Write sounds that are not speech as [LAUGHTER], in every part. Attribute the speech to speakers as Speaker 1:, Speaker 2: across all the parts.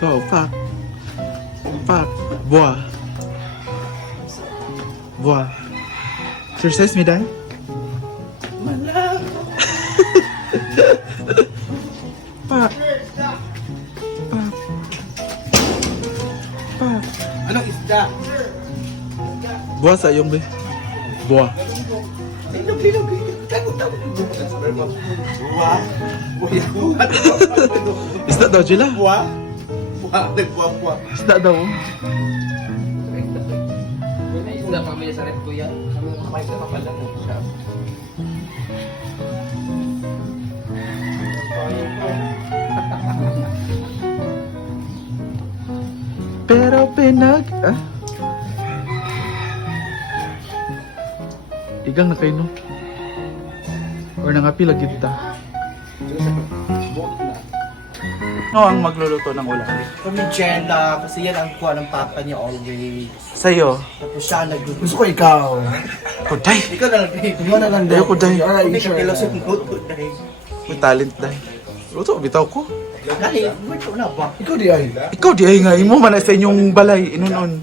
Speaker 1: Go, fuck. Fuck. Bois. Bois. Exercise me, Day?
Speaker 2: Malang.
Speaker 1: Fuck. Fuck. Fuck.
Speaker 2: Anong isda?
Speaker 1: Bois sa iyong, be. Bois.
Speaker 2: Linog, linog, linog. Tago, tago. Buwa. Buya, buwa.
Speaker 1: Isda daw.
Speaker 2: Buwa. Nagbuwa, buwa.
Speaker 1: Isda daw.
Speaker 3: Isda pa may sa rep kuya. Kami kamay sa kapala mo siya.
Speaker 1: Pero pinag... Ah? Igang na kayo, no? Or nangapila kita? No, ang magluluto ng ulam.
Speaker 2: Kami Jenna, kasi yan ang kuha ng papa niya always.
Speaker 1: Sa'yo.
Speaker 2: Tapos siya nag Gusto ko ikaw.
Speaker 1: Kuday!
Speaker 2: Ikaw na lang, babe. Ikaw na lang,
Speaker 1: Ayoko, Day.
Speaker 2: Hindi ka pilosof ng luto, Day.
Speaker 1: May talent dahil. Luto, bitaw ko.
Speaker 2: Dali, luto na ba?
Speaker 4: Ikaw di ay.
Speaker 1: Ikaw di ay nga, imo man sa inyong balay, inunon.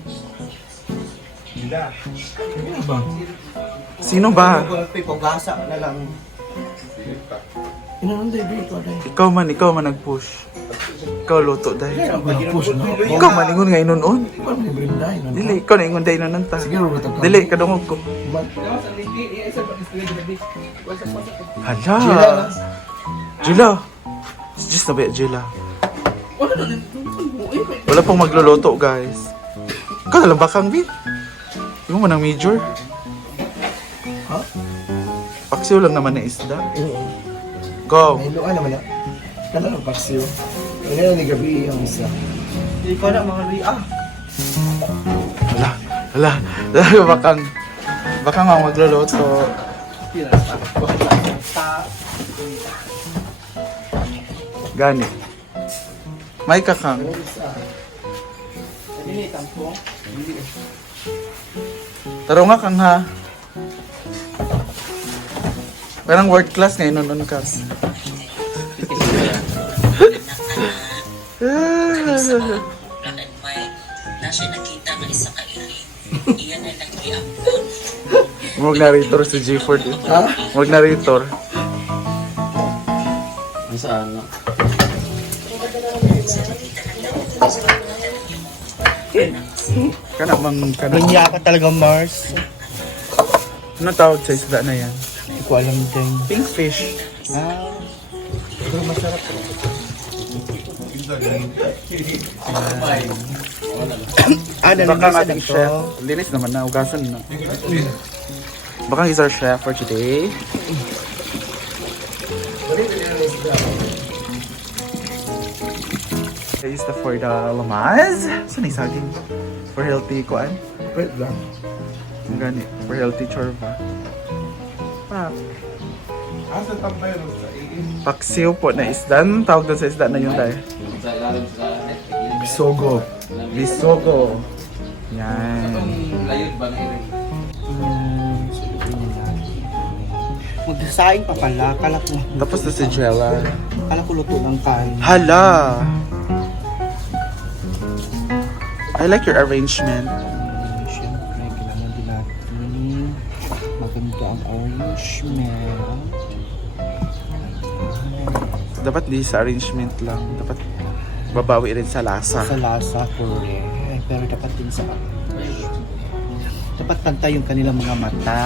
Speaker 4: Ano ba?
Speaker 1: Sino ba?
Speaker 2: Kung pipagasa na lang.
Speaker 4: Inanon di ba ikaw di?
Speaker 1: Ikaw man, ikaw man nag-push. Ikaw luto dahil.
Speaker 4: Ano ba? Push na.
Speaker 1: Ikaw man ingon nga inunon.
Speaker 4: Ikaw ni Brenda. Inanon.
Speaker 1: Dili, ikaw na ingon dahil inunon ta.
Speaker 4: Sige, Robert. ang-
Speaker 1: Dili, kadungog ko. Hala!
Speaker 4: Jila na.
Speaker 1: Jila! Just na ba, Jila? Wala pong magluluto, guys. Ikaw na lang bakang bit. Imo man ang major.
Speaker 4: Ha?
Speaker 1: Paksiw lang naman na isda.
Speaker 4: Oo.
Speaker 1: Go!
Speaker 4: May luan naman na. Kala ng paksiw. Kaya ni gabi ang isa.
Speaker 2: Hindi ko na mga. Ah,
Speaker 1: Hala, hala, hala, bakang, bakang ang magluluto.
Speaker 2: ta.
Speaker 1: Gani. May kakang.
Speaker 2: Hindi, tampo.
Speaker 1: Taro nga kang ha. Parang world class ngayon nun ka.
Speaker 5: Na siya nakita ng isa ka iring. Iyan na nag-iambon.
Speaker 1: Huwag narrator si G4 dito.
Speaker 4: Ha?
Speaker 1: Huwag narrator.
Speaker 3: Saan?
Speaker 1: Kana mang kana.
Speaker 2: Lunya ka talaga, Mars.
Speaker 1: Ano tawag sa isda na yan?
Speaker 2: Ko alam din.
Speaker 1: Pink fish.
Speaker 2: Ah. Pero masarap. Ah,
Speaker 1: ating chef.
Speaker 2: chef.
Speaker 1: Linis naman na, ugasan na. Baka he's our chef for today. Taste the for the lamas. Saan yung saging? For healthy kuan?
Speaker 4: Wait lang.
Speaker 1: Ang gani. For healthy chorba. Pa.
Speaker 4: Asa tampay ro sa iin?
Speaker 1: Paksiw po na isda. Anong tawag doon sa isda na yun tayo?
Speaker 3: Sa ilalim sa.
Speaker 4: Bisogo.
Speaker 1: Bisogo. Yan.
Speaker 3: Layod ba?
Speaker 2: Magsasaing pa pala. Kala ko,
Speaker 1: Tapos na si Jella.
Speaker 2: kala ko luto ng kain.
Speaker 1: Hala! I like your arrangement.
Speaker 2: Arrangement.
Speaker 1: Dapat di sa arrangement lang. Dapat babawi rin sa lasa.
Speaker 2: Sa lasa, correct. Pero dapat din sa dapat pantay yung kanilang mga mata.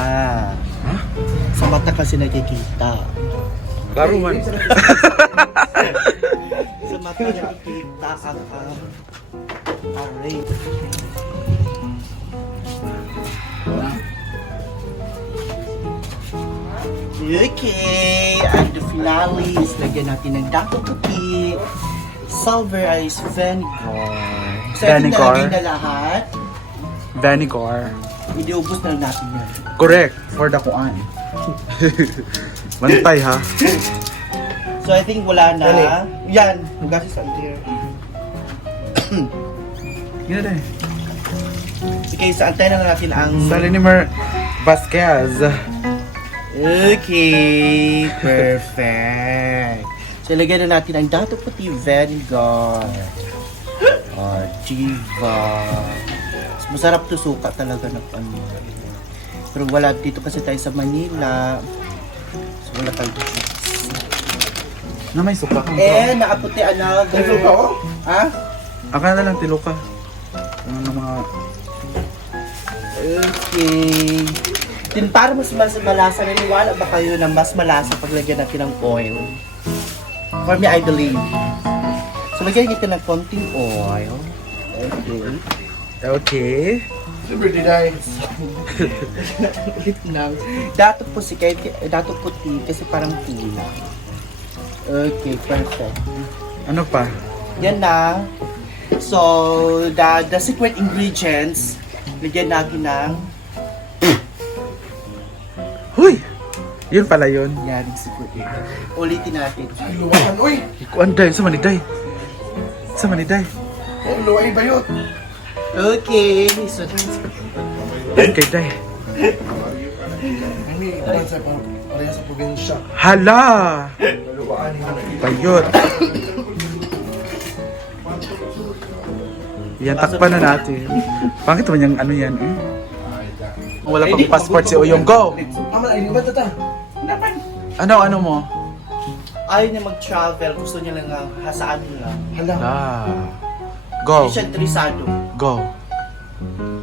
Speaker 2: Sa mata kasi nakikita.
Speaker 1: Klaro man. [LAUGHS]
Speaker 2: Sa mata nakikita ang uh, array. Okay, and the finale is lagyan natin ng dato puti, silver ice vinegar. So, ito
Speaker 1: Vinegar.
Speaker 2: nalagay na lahat.
Speaker 1: Vinegar.
Speaker 2: Idiubos na lang natin yan.
Speaker 1: Correct. For the kuan. [LAUGHS] Mantay ha.
Speaker 2: So I think wala na. Yan, hugasin sa entire. [CLEARS THROAT]
Speaker 1: Yun na eh.
Speaker 2: Okay, so antayin na natin ang...
Speaker 1: Sa Linimer Vasquez.
Speaker 2: Okay, perfect. So ilagay na natin ang dato puti vinegar. Ah, diva. Masarap to suka talaga ng ano. Pero wala dito kasi tayo sa Manila. So wala tayo dito.
Speaker 1: Na may suka kang
Speaker 2: Eh, nakaputi another.
Speaker 4: Ay, suka oh.
Speaker 2: Ha?
Speaker 1: Aka na lang tiluka. Ano ng mga...
Speaker 2: Okay. Din para mas mas malasa, naniwala ba kayo na mas malasa pag lagyan natin ng oil? For me, I believe. So, lagyan natin ng konting oil. Okay.
Speaker 1: Okay.
Speaker 4: Day. [LAUGHS]
Speaker 2: Ulit lang. Dato po si kahit dato puti kasi parang tula. Okay, perfect.
Speaker 1: Ano pa?
Speaker 2: Yan na. So, the, the secret ingredients, lagyan natin ng
Speaker 1: Yun pala yun.
Speaker 2: yan, secret ingredient. Ulitin natin.
Speaker 4: Luwahan. Uy!
Speaker 1: Ikuan day, sa maniday. Sa maniday.
Speaker 4: Oh, luwahan ba yun?
Speaker 2: Okay. So,
Speaker 1: Okay day.
Speaker 4: Ang ikuan sa pang pareha sa probinsya.
Speaker 1: Hala!
Speaker 4: Luwahan yung
Speaker 1: Bayot. Yan, takpan na natin. Bakit naman yung ano yan eh? Wala pang passport si Uyong. Go!
Speaker 4: Mama, ay, ba tata?
Speaker 1: Ano, ano mo?
Speaker 2: ayaw niya mag-travel. Gusto niya lang ang hasaan lang.
Speaker 4: Hala.
Speaker 1: Ah. Go.
Speaker 2: Hindi siya interesado.
Speaker 1: Go.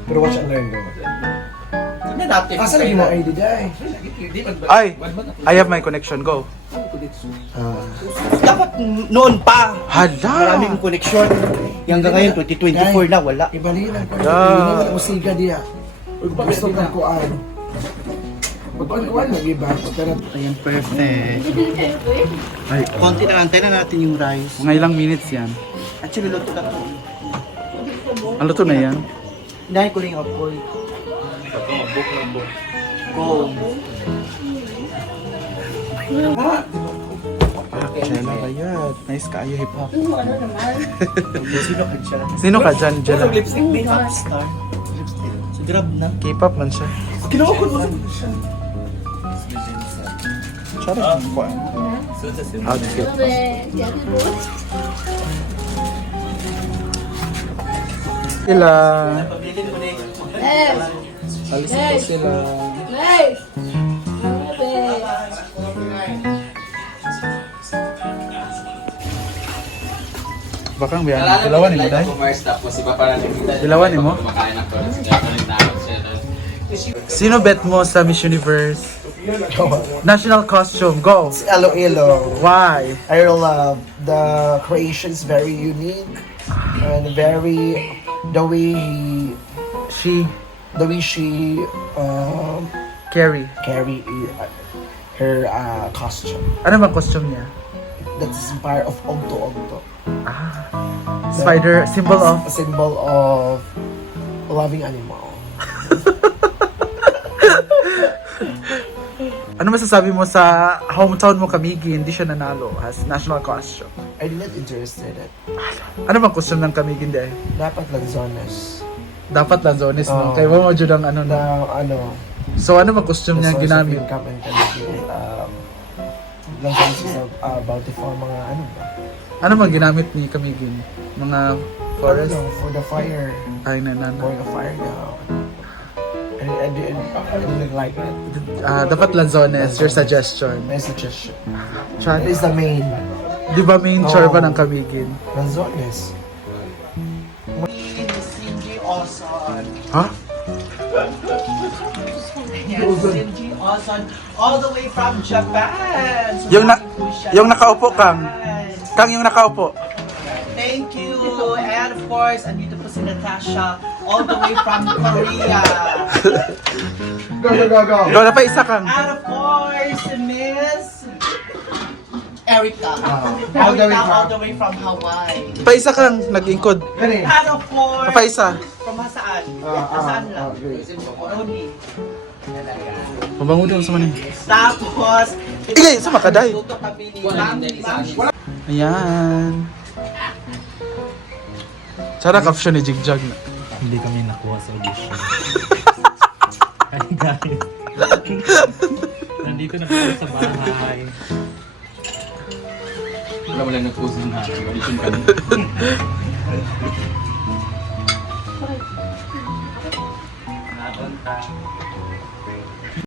Speaker 4: Pero watch and learn daw.
Speaker 2: Tingnan natin.
Speaker 4: Asa lagi mo ID day?
Speaker 1: Ay! I have my connection. Go.
Speaker 4: Ah.
Speaker 2: Dapat noon pa.
Speaker 1: Hala!
Speaker 2: Maraming. Yung hanggang ngayon, 2024 na, wala.
Speaker 4: Ibalinan ko.
Speaker 1: Yeah.
Speaker 4: Hindi mo musiga diya. Gusto kang kuan. Pagkuan kuan lagi ba? Pero
Speaker 2: Ayan, perfect.
Speaker 1: Ay,
Speaker 2: Konti na lang, na natin yung rice.
Speaker 1: mga ilang minutes yan.
Speaker 2: Actually, luto na to.
Speaker 1: Ang luto na yan.
Speaker 2: Dahil ko rin yung apoy. Go.
Speaker 1: Jella Bayat. Nice kaayo hip hop.
Speaker 2: Sino ka siya?
Speaker 1: Sino ka dyan, Jella?
Speaker 2: Lipstick, makeup star. Grab na.
Speaker 1: K-pop man siya.
Speaker 2: Kinuha ko mo.
Speaker 1: Charot. Kuan. Outfit. Sila.
Speaker 2: Mo na yung
Speaker 1: Alis na sila. Bakang biyan. Dilawan mo dahil. Dilawan mo?
Speaker 3: Ko nagtawag siya.
Speaker 1: Sino bet mo sa Miss Universe? National costume. Go.
Speaker 4: Iloilo.
Speaker 1: Why?
Speaker 4: I love the creation is very unique and very the way he
Speaker 1: She.
Speaker 4: the way she um,
Speaker 1: Carrie.
Speaker 4: carry uh, her uh, costume.
Speaker 1: Ano bang costume niya?
Speaker 4: That is part of Ogto Ogto.
Speaker 1: Spider. Symbol of.
Speaker 4: a symbol of loving animal.
Speaker 1: Ano masasabi mo sa hometown mo Kamigi? Hindi siya nanalo as national costume.
Speaker 4: I did not interested in it.
Speaker 1: Ano bang costume ng Kamigi hindi?
Speaker 4: Dapat lang zones.
Speaker 1: Dapat Lanzones mo.
Speaker 4: Oo.
Speaker 1: Kaya mo dyan ang ano na.
Speaker 4: Ano,
Speaker 1: So ano bang costume niya
Speaker 4: the source
Speaker 1: ginamit?
Speaker 4: of income and Kaligi, um, lang zones is uh, bountiful mga ano ba?
Speaker 1: Ano bang ginamit ni Kamigi? Mga forest?
Speaker 4: Ano, for the fire,
Speaker 1: Ay, na, na, na.
Speaker 4: going a fire down. I didn't, I didn't like it.
Speaker 1: Ah, dapat Lanzones, your suggestion.
Speaker 4: My suggestion.
Speaker 1: Chan,
Speaker 4: That is the main.
Speaker 1: di ba main chorba
Speaker 4: Oo.
Speaker 1: ng Kamigin?
Speaker 4: Lanzones.
Speaker 2: Cindy Oson.
Speaker 1: Ha?
Speaker 2: Yes, Cindy Oson. All the way from Japan. So,
Speaker 1: Yung na-
Speaker 2: happy po siya
Speaker 1: yung
Speaker 2: ng
Speaker 1: nakaupo, Kang.
Speaker 2: Japan.
Speaker 1: Kang yung nakaupo.
Speaker 2: Thank you. And of course, andito po si Natasha. All the way from Korea. [LAUGHS]
Speaker 4: Go, go, go, go.
Speaker 1: Ikaw na pa isa Kang.
Speaker 2: And of course, Miss Erica.
Speaker 4: all the way
Speaker 2: Erica,
Speaker 4: from-
Speaker 2: all the way from Hawaii.
Speaker 1: Pa isa Kang nag-ingkod.
Speaker 4: Kani?
Speaker 2: And of course,
Speaker 1: Pa isa.
Speaker 2: from saan?
Speaker 4: Ah, ah,
Speaker 2: Saan lang?
Speaker 4: ah, okay.
Speaker 2: Only.
Speaker 1: Mabango daw sa manin.
Speaker 2: Tapos,
Speaker 1: Igay, sa makaday.
Speaker 2: Luto kami ni Ma'am Ma'am
Speaker 1: Ayan. Sana caption ni Jigjag na.
Speaker 3: Hindi kami nakuha sa audition. [LAUGHS] guys. Nandito na kami sa bahay. Wala wala na puso na. Audition kami. Nakakanta. [LAUGHS]